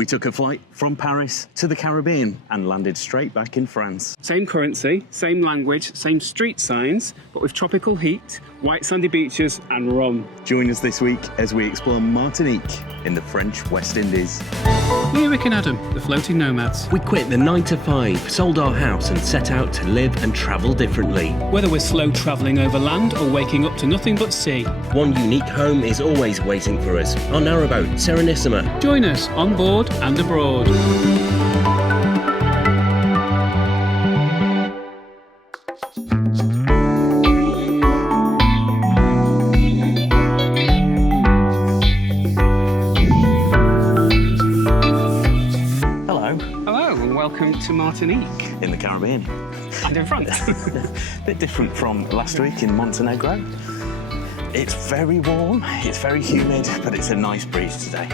We took a flight from Paris to the Caribbean and landed straight back in France. Same currency, same language, same street signs, but with tropical heat, white sandy beaches and rum. Join us this week as we explore Martinique in the French West Indies. Me, Rick and Adam, the floating nomads. We quit the 9 to 5, sold our house and set out to live and travel differently. Whether we're slow travelling over land or waking up to nothing but sea. One unique home is always waiting for us, our narrowboat, Serenissima. Join us on board and abroad. Welcome to Martinique. In the Caribbean. And in France. A bit different from last week in Montenegro. It's very warm, it's very humid, but it's a nice breeze today.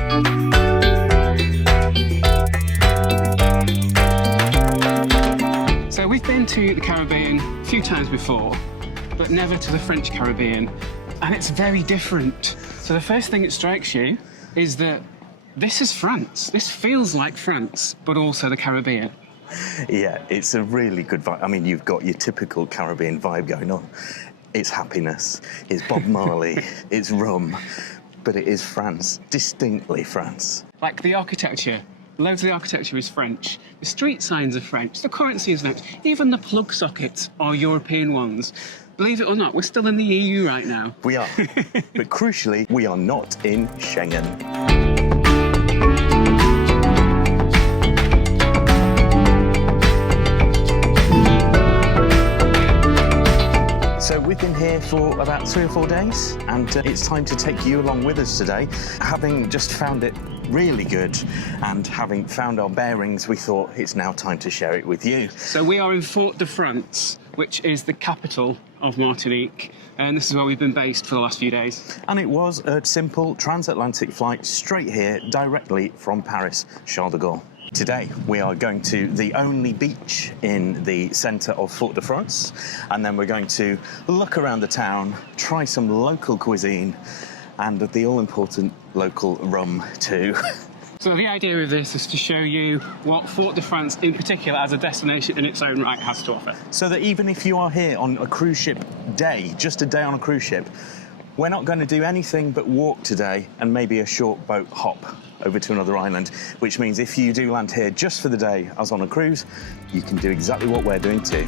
So we've been to the Caribbean a few times before, but never to the French Caribbean, and it's very different. So the first thing that strikes you is that this is France. This feels like France, but also the Caribbean. Yeah, it's a really good vibe. I mean, you've got your typical Caribbean vibe going on. It's happiness, it's Bob Marley, it's rum, but it is France, distinctly France. Like the architecture, loads of the architecture is French. The street signs are French, the currency is French. Even the plug sockets are European ones. Believe it or not, we're still in the EU right now. We are, but crucially, we are not in Schengen. So we've been here for about 3 or 4 days, and it's time to take you along with us today. Having just found it really good and having found our bearings, we thought it's now time to share it with you. So we are in Fort-de-France, which is the capital of Martinique, and this is where we've been based for the last few days. And it was a simple transatlantic flight straight here, directly from Paris, Charles de Gaulle. Today, we are going to the only beach in the centre of Fort-de-France, and then we're going to look around the town, try some local cuisine, and the all-important local rum too. So the idea of this is to show you what Fort-de-France in particular as a destination in its own right has to offer. So that even if you are here on a cruise ship day, just a day on a cruise ship, we're not going to do anything but walk today and maybe a short boat hop over to another island, which means if you do land here just for the day, as on a cruise, you can do exactly what we're doing too.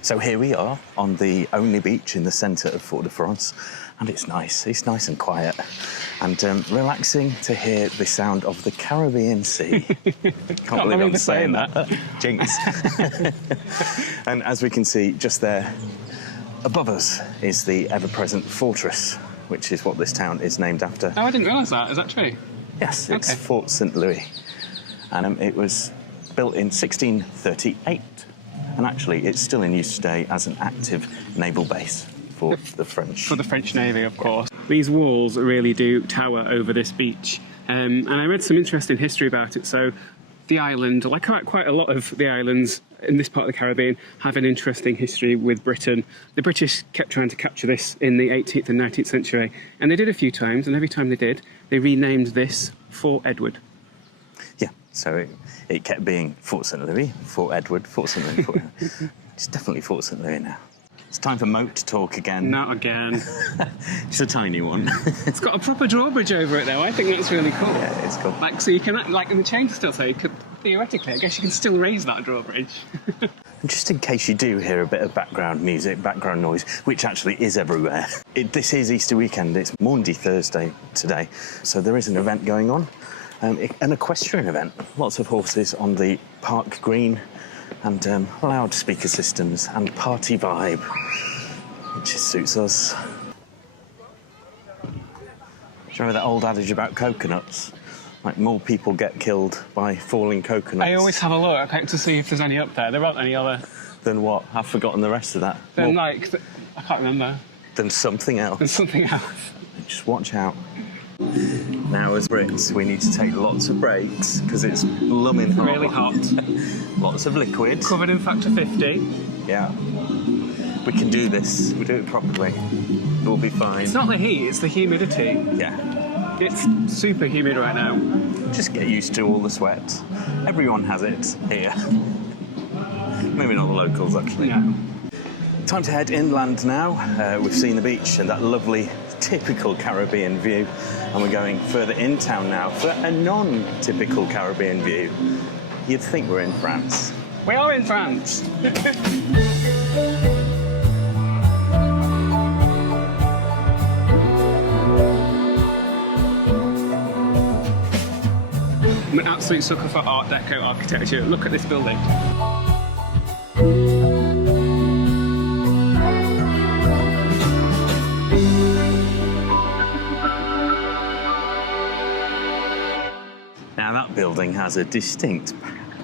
So here we are on the only beach in the centre of Fort-de-France, and it's nice and quiet, and relaxing to hear the sound of the Caribbean Sea. Can't believe I'm saying that. Jinx. And as we can see just there, above us is the ever-present fortress, which is what this town is named after. Oh, I didn't realise that. Is that true? Yes, it's okay. Fort St. Louis, and it was built in 1638. And actually, it's still in use today as an active naval base for the French. For the French Navy, of course. These walls really do tower over this beach. And I read some interesting history about it. So the island, like quite a lot of the islands in this part of the Caribbean, have an interesting history with Britain. The British kept trying to capture this in the 18th and 19th century. And they did a few times, and every time they did, they renamed this Fort Edward. Yeah, so it kept being Fort St. Louis, Fort Edward, Fort St. Louis, Fort... It's definitely Fort St. Louis now. It's time for Moat to talk again. Not again. It's a tiny one. It's got a proper drawbridge over it, though. I think that's really cool. Yeah, it's cool. Like, so you can, like in the chain still, so you could, theoretically, I guess you can still raise that drawbridge. Just in case you do hear a bit of background music, background noise, which actually is everywhere. This is Easter weekend. It's Maundy Thursday today, so there is an event going on. An equestrian event. Lots of horses on the park green, and loudspeaker systems and party vibe, which suits us. Do you remember that old adage about coconuts? Like, more people get killed by falling coconuts. I always have a look to see if there's any up there. There aren't any other. Than what? I've forgotten the rest of that. Then, I can't remember. than something else. There's something else. Just watch out. Now, as Brits, we need to take lots of breaks because it's blooming hot. Really hot. Lots of liquid. Covered in factor 50. Yeah. We can do this. We do it properly. We'll be fine. It's not the heat, it's the humidity. Yeah. It's super humid right now. Just get used to all the sweat. Everyone has it here. Maybe not the locals, actually. Yeah. Time to head inland now. We've seen the beach and that lovely, typical Caribbean view. And we're going further in town now for a non-typical Caribbean view. You'd think we're in France. We are in France. I'm an absolute sucker for Art Deco architecture. Look at this building. Now that building has a distinct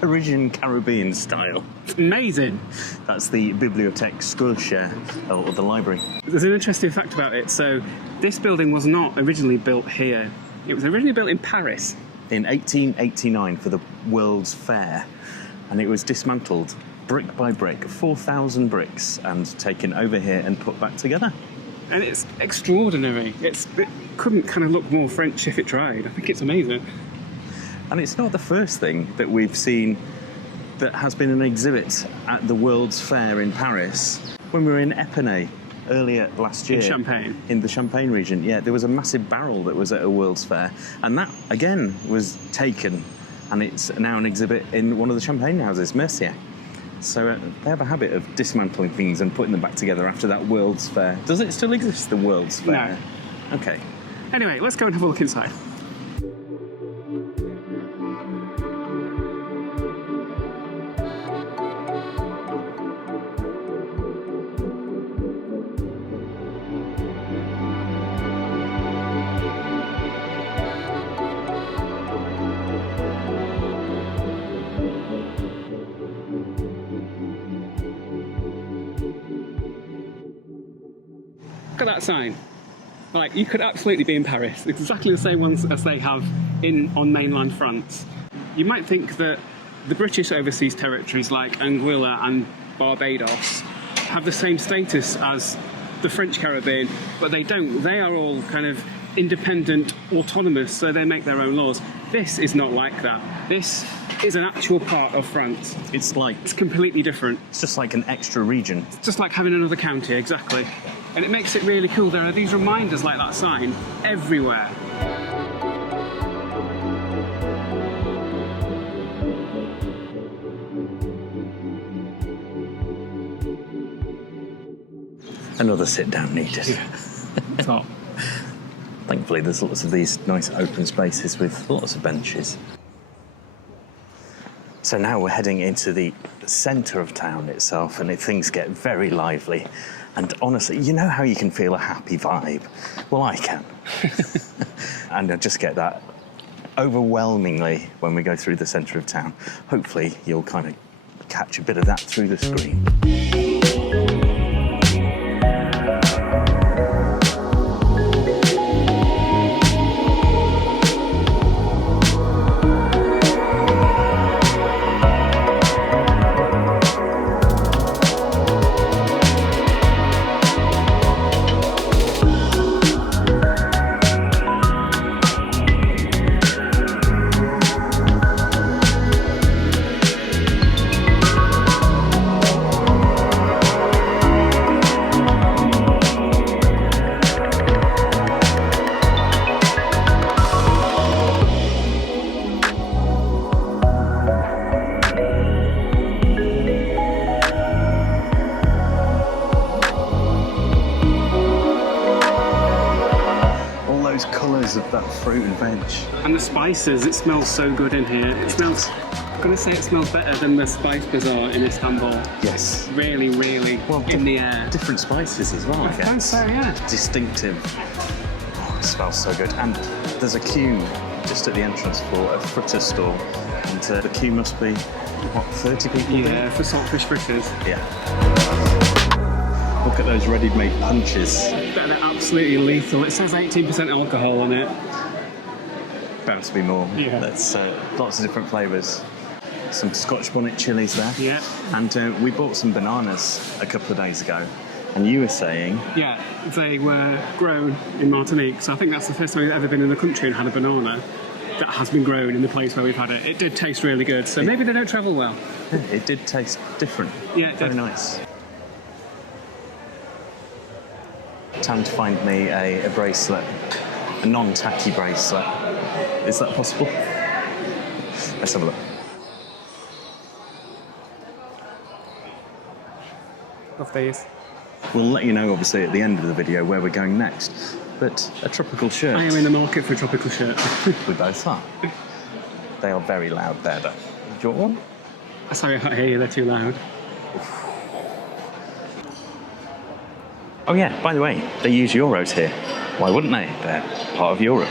Parisian Caribbean style. It's amazing. That's the Bibliotheque Schoelcher, or the library. There's an interesting fact about it. So this building was not originally built here. It was originally built in Paris. In 1889 for the World's Fair, and it was dismantled brick by brick, 4,000 bricks, and taken over here and put back together. And it's extraordinary. It couldn't kind of look more French if it tried. I think it's amazing. And it's not the first thing that we've seen that has been an exhibit at the World's Fair in Paris. When we were in Epinay earlier last year. In Champagne. In the Champagne region, yeah. There was a massive barrel that was at a World's Fair. And that, again, was taken. And it's now an exhibit in one of the champagne houses, Mercier. So they have a habit of dismantling things and putting them back together after that World's Fair. Does it still exist, the World's Fair? No. Okay. Anyway, let's go and have a look inside. Look at that sign. Like, you could absolutely be in Paris. It's exactly the same ones as they have on mainland France. You might think that the British overseas territories like Anguilla and Barbados have the same status as the French Caribbean, but they don't. They are all kind of independent, autonomous, so they make their own laws. This is not like that. This is an actual part of France. It's completely different. It's just like an extra region. It's just like having another county, exactly. And it makes it really cool. There are these reminders like that sign everywhere. Another sit down needed. Top. Thankfully, there's lots of these nice open spaces with lots of benches. So now we're heading into the centre of town itself, and things get very lively. And honestly, you know how you can feel a happy vibe? Well, I can. And I just get that overwhelmingly when we go through the centre of town. Hopefully, you'll kind of catch a bit of that through the screen. Of that fruit and veg. And the spices, it smells so good in here. It smells, I'm going to say it smells better than the Spice Bazaar in Istanbul. Yes. Really, really in the air. Different spices as well, I guess. I think so, yeah. Distinctive. Oh, it smells so good. And there's a queue just at the entrance for a fritter stall. And the queue must be, what, 30 people? Yeah, for saltfish fritters. Yeah. Look at those ready-made punches. They're absolutely lethal. It says 18% alcohol on it. Bound to be more. Yeah. That's lots of different flavours. Some Scotch bonnet chilies there. Yeah. And we bought some bananas a couple of days ago. And you were saying... Yeah, they were grown in Martinique. So I think that's the first time we've ever been in the country and had a banana that has been grown in the place where we've had it. It did taste really good. So maybe they don't travel well. It did taste different. Yeah, it did. Very nice. Time to find me a bracelet. A non-tacky bracelet. Is that possible? Let's have a look. Love these. We'll let you know, obviously, at the end of the video where we're going next. But a tropical shirt. I am in the market for a tropical shirt. We both are. They are very loud there, though. Do you want one? Sorry, I can't hear you. They're too loud. Oh, yeah, by the way, they use euros here. Why wouldn't they? They're part of Europe.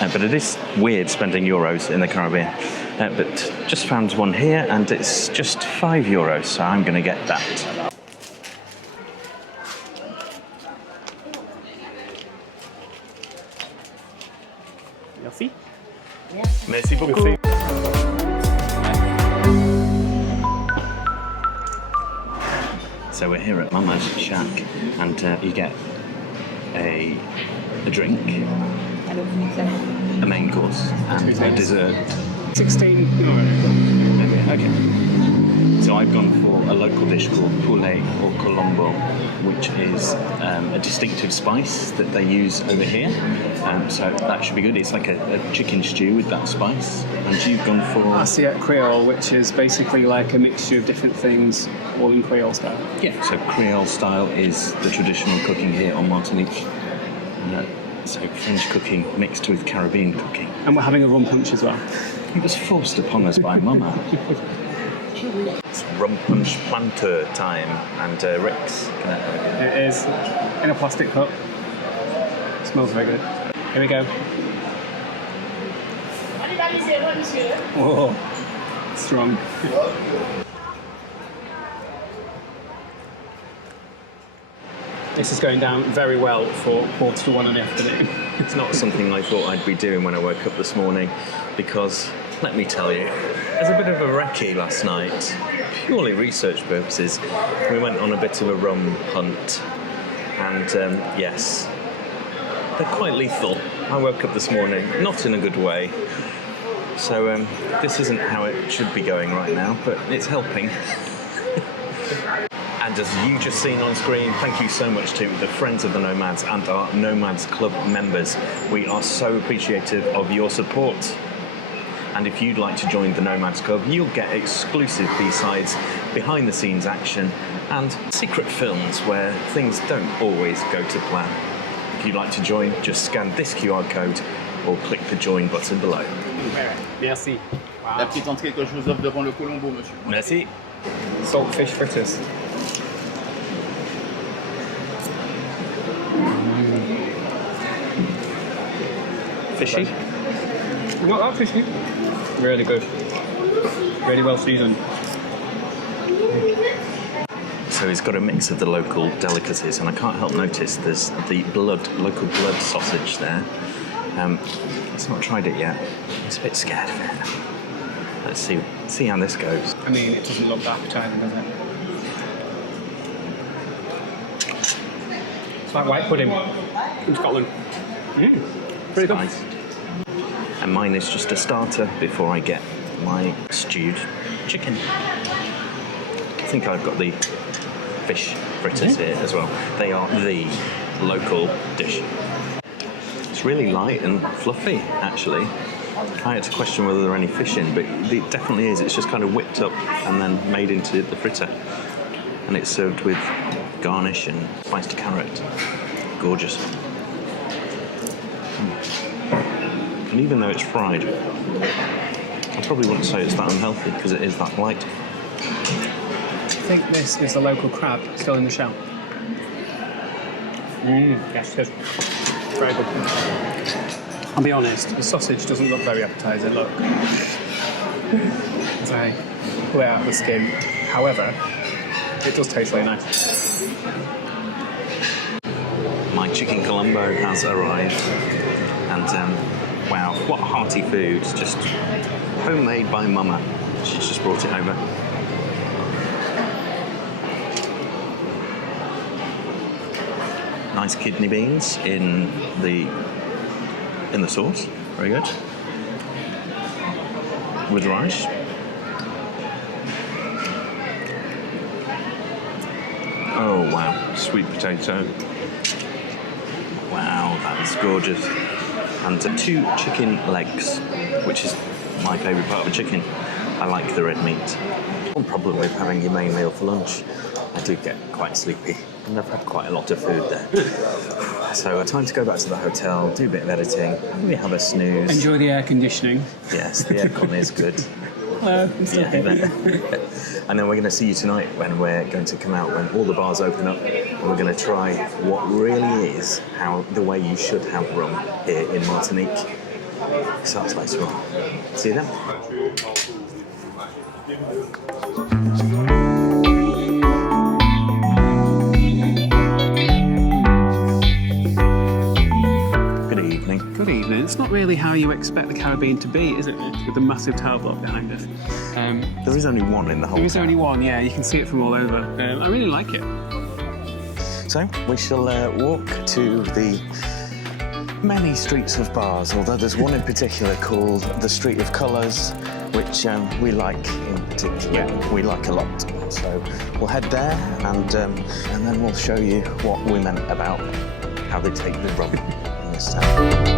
But it is weird spending euros in the Caribbean. But just found one here, and it's just €5, so I'm going to get that. Merci. Merci beaucoup. So we're here at Mama's Shack, and you get a drink, a main course, and a dessert. 16 euro. Okay. So I've gone for a local dish called poulet or colombo, which is a distinctive spice that they use over here. So that should be good. It's like a chicken stew with that spice. And you've gone for... Assiette Creole, which is basically like a mixture of different things, all in Creole style. Yeah, so Creole style is the traditional cooking here on Martinique. So French cooking mixed with Caribbean cooking. And we're having a rum punch as well. It was forced upon us by Mama. It's rum punch planter time, and Rick's gonna... It is in a plastic cup. Smells very good. Here we go. Whoa, strong. This is going down very well for 1:45 in the afternoon. It's not something I thought I'd be doing when I woke up this morning, because, let me tell you, there's a bit of a recce last night. Purely research purposes, we went on a bit of a rum hunt, and yes, they're quite lethal. I woke up this morning, not in a good way, so this isn't how it should be going right now, but it's helping. And as you just seen on screen, thank you so much to the friends of the Nomads and our Nomads Club members. We are so appreciative of your support. And if you'd like to join the Nomads Club, you'll get exclusive B-sides, behind-the-scenes action, and secret films where things don't always go to plan. If you'd like to join, just scan this QR code or click the join button below. Merci. Wow. La petite entrée que je vous offre devant le Colombo, monsieur. Merci. Saltfish fritters. Fishy? Not that fishy. Really good. Really well seasoned. So he's got a mix of the local delicacies, and I can't help notice there's the local blood sausage there. I've not tried it yet. I'm a bit scared of it. Let's see how this goes. I mean, it doesn't look appetizing, does it? It's like white pudding in Scotland. Pretty good. Nice. And mine is just a starter before I get my stewed chicken. I think I've got the fish fritters here as well. They are the local dish. It's really light and fluffy, actually. I had to question whether there are any fish in, but it definitely is. It's just kind of whipped up and then made into the fritter. And it's served with garnish and spiced carrot. Gorgeous. And even though it's fried, I probably wouldn't say it's that unhealthy because it is that light. I think this is the local crab still in the shell. Yes, it is. Very good. I'll be honest, the sausage doesn't look very appetising, look. As I pull it out of the skin. However, it does taste really nice. My Chicken Colombo has arrived, and wow, what hearty food! Just homemade by Mama. She's just brought it over. Nice kidney beans in the sauce. Very good. With rice. Oh wow, sweet potato. Wow, that is gorgeous. And 2 chicken legs, which is my favourite part of a chicken. I like the red meat. One problem with having your main meal for lunch, I do get quite sleepy, and I've had quite a lot of food there. So time to go back to the hotel, do a bit of editing, maybe have a snooze. Enjoy the air conditioning. Yes, the aircon is good. Hello. And then we're going to see you tonight when we're going to come out, when all the bars open up, and we're going to try what really is the way you should have rum here in Martinique. Starts later on. See you then. Good evening. Good evening. It's not really how you expect the Caribbean to be, is it? With the massive tower block behind us. There is only one in the whole There is town. only one, yeah. You can see it from all over. I really like it. So we shall walk to the many streets of bars, although there's one in particular called the Street of Colours, which we like in particular. Yeah. We like a lot. So we'll head there, and then we'll show you what we meant about how they take the rum in this town.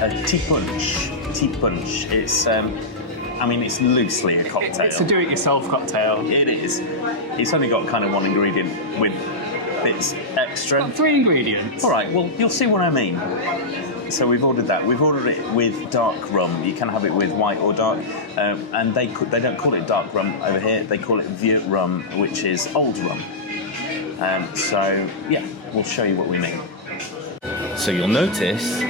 A tea punch. It's, I mean, it's loosely a cocktail. It's a do-it-yourself cocktail. It is. It's only got kind of one ingredient with bits extra. It's got 3 ingredients. All right, well, you'll see what I mean. So we've ordered that. We've ordered it with dark rum. You can have it with white or dark. And they don't call it dark rum over here. They call it vieux rum, which is old rum. So, yeah, we'll show you what we mean. So you'll notice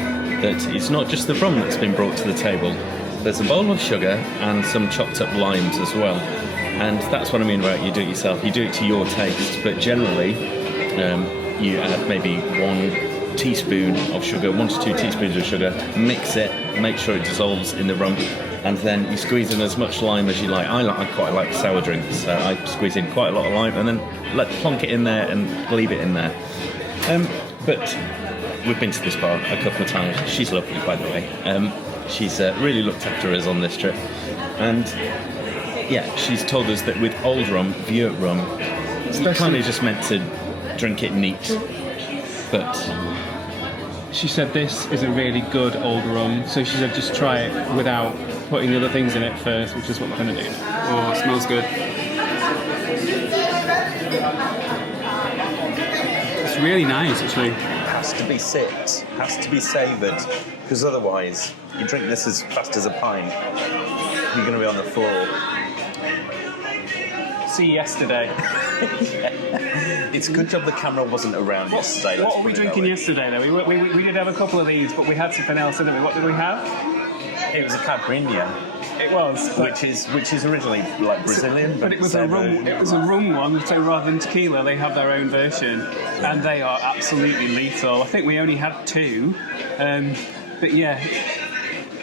that it's not just the rum that's been brought to the table. There's a bowl of sugar and some chopped up limes as well. And that's what I mean about you do it yourself. You do it to your taste, but generally you add maybe 1 teaspoon of sugar, 1 to 2 teaspoons of sugar, mix it, make sure it dissolves in the rum, and then you squeeze in as much lime as you like. I quite like sour drinks, so I squeeze in quite a lot of lime and then plonk it in there and leave it in there. But we've been to this bar a couple of times. She's lovely, by the way. She's really looked after us on this trip. And yeah, she's told us that with old rum, vieux rum, you kind of just meant to drink it neat. But She said this is a really good old rum, so she said just try it without putting the other things in it first, which is what we're going to do. Oh, it smells good. It's really nice, actually. Has to be sipped, has to be savoured, because otherwise you drink this as fast as a pint, you're going to be on the floor. See yesterday. It's a good job the camera wasn't around yesterday. What were we drinking yesterday, though? We did have a couple of these, but we had something else, didn't we? What did we have? It was a caipirinha. It was, which is originally like Brazilian, but it was a rum. It was a rum one. So rather than tequila, they have their own version, and they are absolutely lethal. I think we only had 2, but yeah,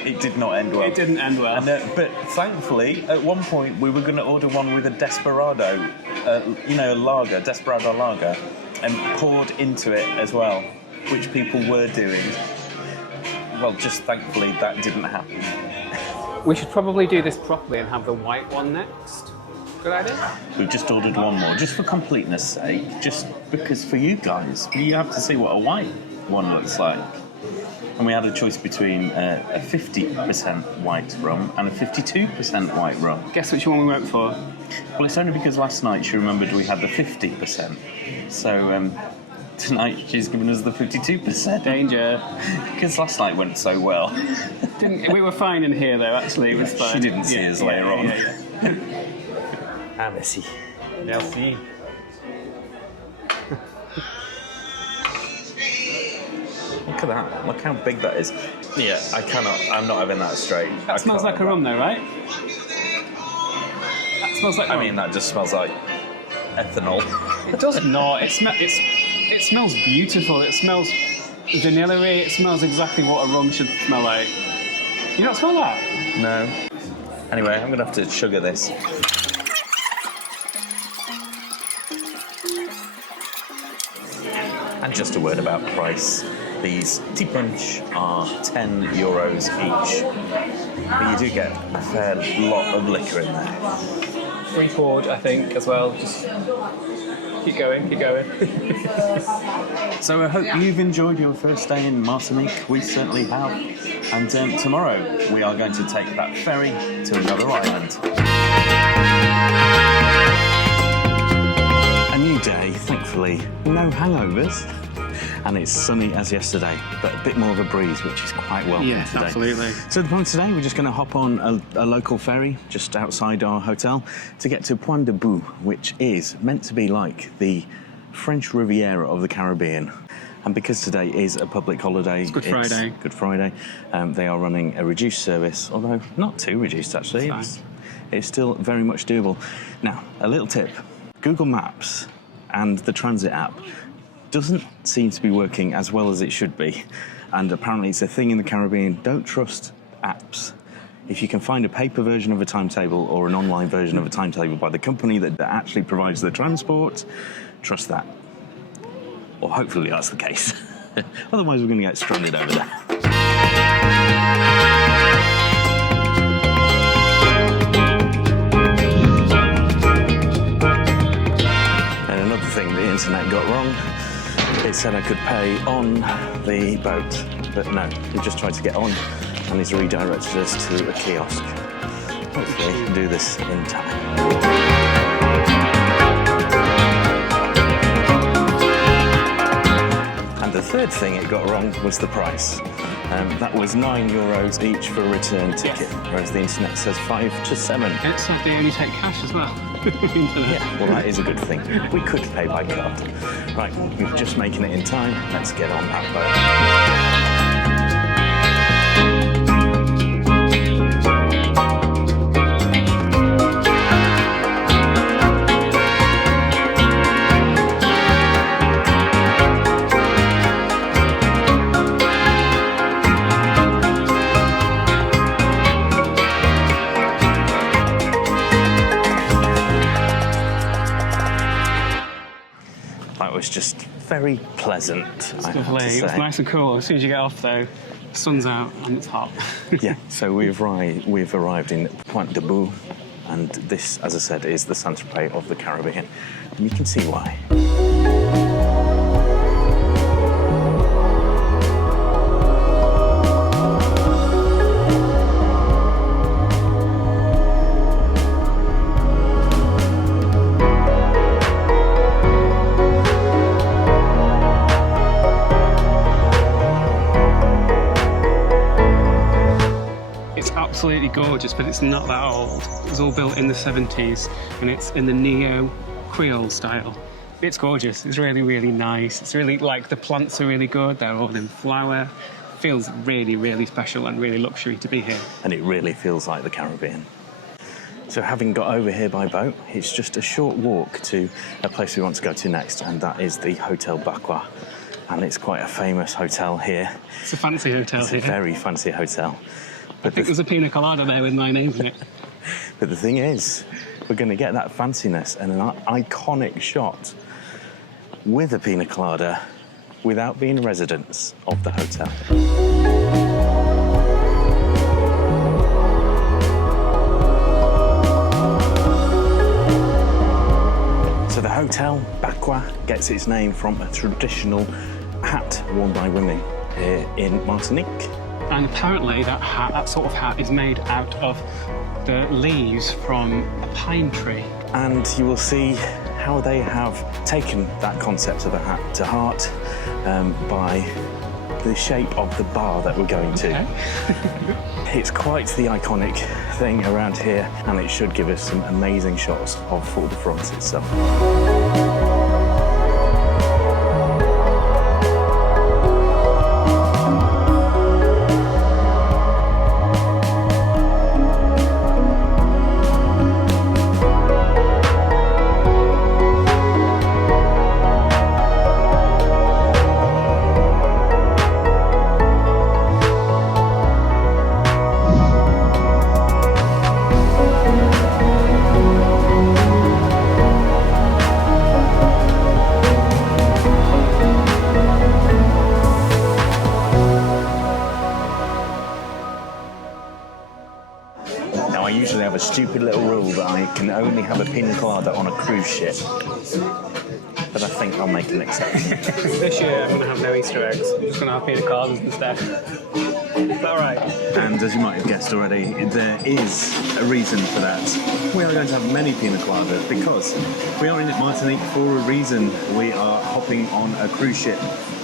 it did not end well. It didn't end well. And, but thankfully, at one point, we were going to order one with a Desperado, a lager, Desperado lager, and poured into it as well, which people were doing. Well, just thankfully that didn't happen. We should probably do this properly and have the white one next. Good idea? We've just ordered one more, just for completeness sake, just because for you guys, you have to see what a white one looks like. And we had a choice between a 50% white rum and a 52% white rum. Guess which one we went for? Well, it's only because last night she remembered we had the 50%. So tonight she's given us the 52%. Danger. Because last night went so well. We were fine in here, though, actually. It was fine. She didn't see us later on. Ah, merci. Merci. Look at that. Look how big that is. Yeah, I'm not having that straight. That smells like a rum though, right? That smells like rum. I mean, that just smells like ethanol. It does not. It smells beautiful. It smells vanilla-y. It smells exactly what a rum should smell like. You don't smell that? No. Anyway, I'm going to have to sugar this. And just a word about price. These tea punch are €10 each, but you do get a fair lot of liquor in there. Free poured, I think, as well. Just keep going, keep going. So I hope you've enjoyed your first day in Martinique. We certainly have. And tomorrow we are going to take that ferry to another island. A new day, thankfully, no hangovers. And it's sunny as yesterday, but a bit more of a breeze, which is quite welcome today. Absolutely. So the plan today, we're just going to hop on a local ferry just outside our hotel to get to Pointe de Bout, which is meant to be like the French Riviera of the Caribbean. And because today is a public holiday, It's Good Friday. They are running a reduced service, although not too reduced actually. It's still very much doable. Now, a little tip: Google Maps and the transit app doesn't seem to be working as well as it should be. And apparently it's a thing in the Caribbean. Don't trust apps. If you can find a paper version of a timetable or an online version of a timetable by the company that actually provides the transport, trust that. Or hopefully that's the case. Otherwise we're going to get stranded over there. And another thing the internet got wrong, it said I could pay on the boat, but no, we just tried to get on and he's redirected us to a kiosk. Hopefully we can do this in time. And the third thing it got wrong was the price. That was €9 each for a return ticket, whereas the internet says 5 to 7. And it's like they only take cash as well. Yeah, well, that is a good thing. We could pay by card. Right, we're just making it in time. Let's get on that boat. That was just very pleasant, I have to say. It was nice and cool. As soon as you get off, though, the sun's out and it's hot. Yeah, so we've arrived in Pointe de Bout, and this, as I said, is the Saint-Tropez of the Caribbean. And you can see why. Absolutely gorgeous, but it's not that old. It was all built in the 70s and it's in the neo-Creole style. It's gorgeous. It's really, really nice. It's really, like, the plants are really good. They're all in flower. Feels really, really special and really luxury to be here. And it really feels like the Caribbean. So having got over here by boat, it's just a short walk to a place we want to go to next, and that is the Hotel Bakoua. And it's quite a famous hotel here. It's a fancy hotel here. It's a very fancy hotel. I think there's a pina colada there with my name in it. But the thing is, we're going to get that fanciness and an iconic shot with a pina colada without being residents of the hotel. So the Hotel Bakoua gets its name from a traditional hat worn by women here in Martinique. And apparently that sort of hat is made out of the leaves from a pine tree. And you will see how they have taken that concept of a hat to heart by the shape of the bar that we're going to. It's quite the iconic thing around here, and it should give us some amazing shots of Fort-de-France itself. Now, I usually have a stupid little rule that I can only have a pina colada on a cruise ship, but I think I'll make an exception. This year I'm going to have no Easter eggs. I'm just going to have pina coladas instead. Is that right? And as you might have guessed already, there is a reason for that. We are going to have many pina coladas because we are in Martinique for a reason. We are hopping on a cruise ship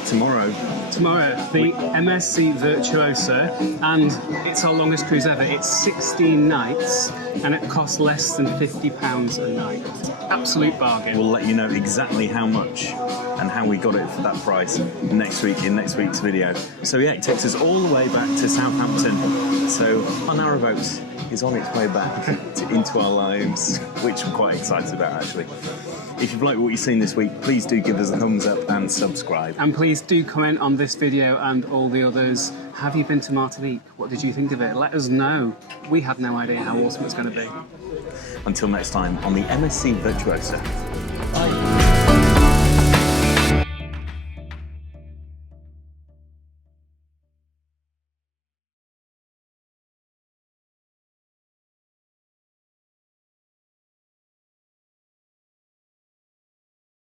tomorrow. Tomorrow, the MSC Virtuosa, and it's our longest cruise ever. It's 16 nights, and it costs less than £50 a night. Absolute bargain. We'll let you know exactly how much and how we got it for that price next week in next week's video. So yeah, it takes us all the way back to Southampton. So our narrowboat is on its way back into our lives, which we're quite excited about actually. If you've liked what you've seen this week, please do give us a thumbs up and subscribe. And please do comment on this video and all the others. Have you been to Martinique? What did you think of it? Let us know. We had no idea how awesome it's going to be. Until next time on the MSC Virtuosa. Bye.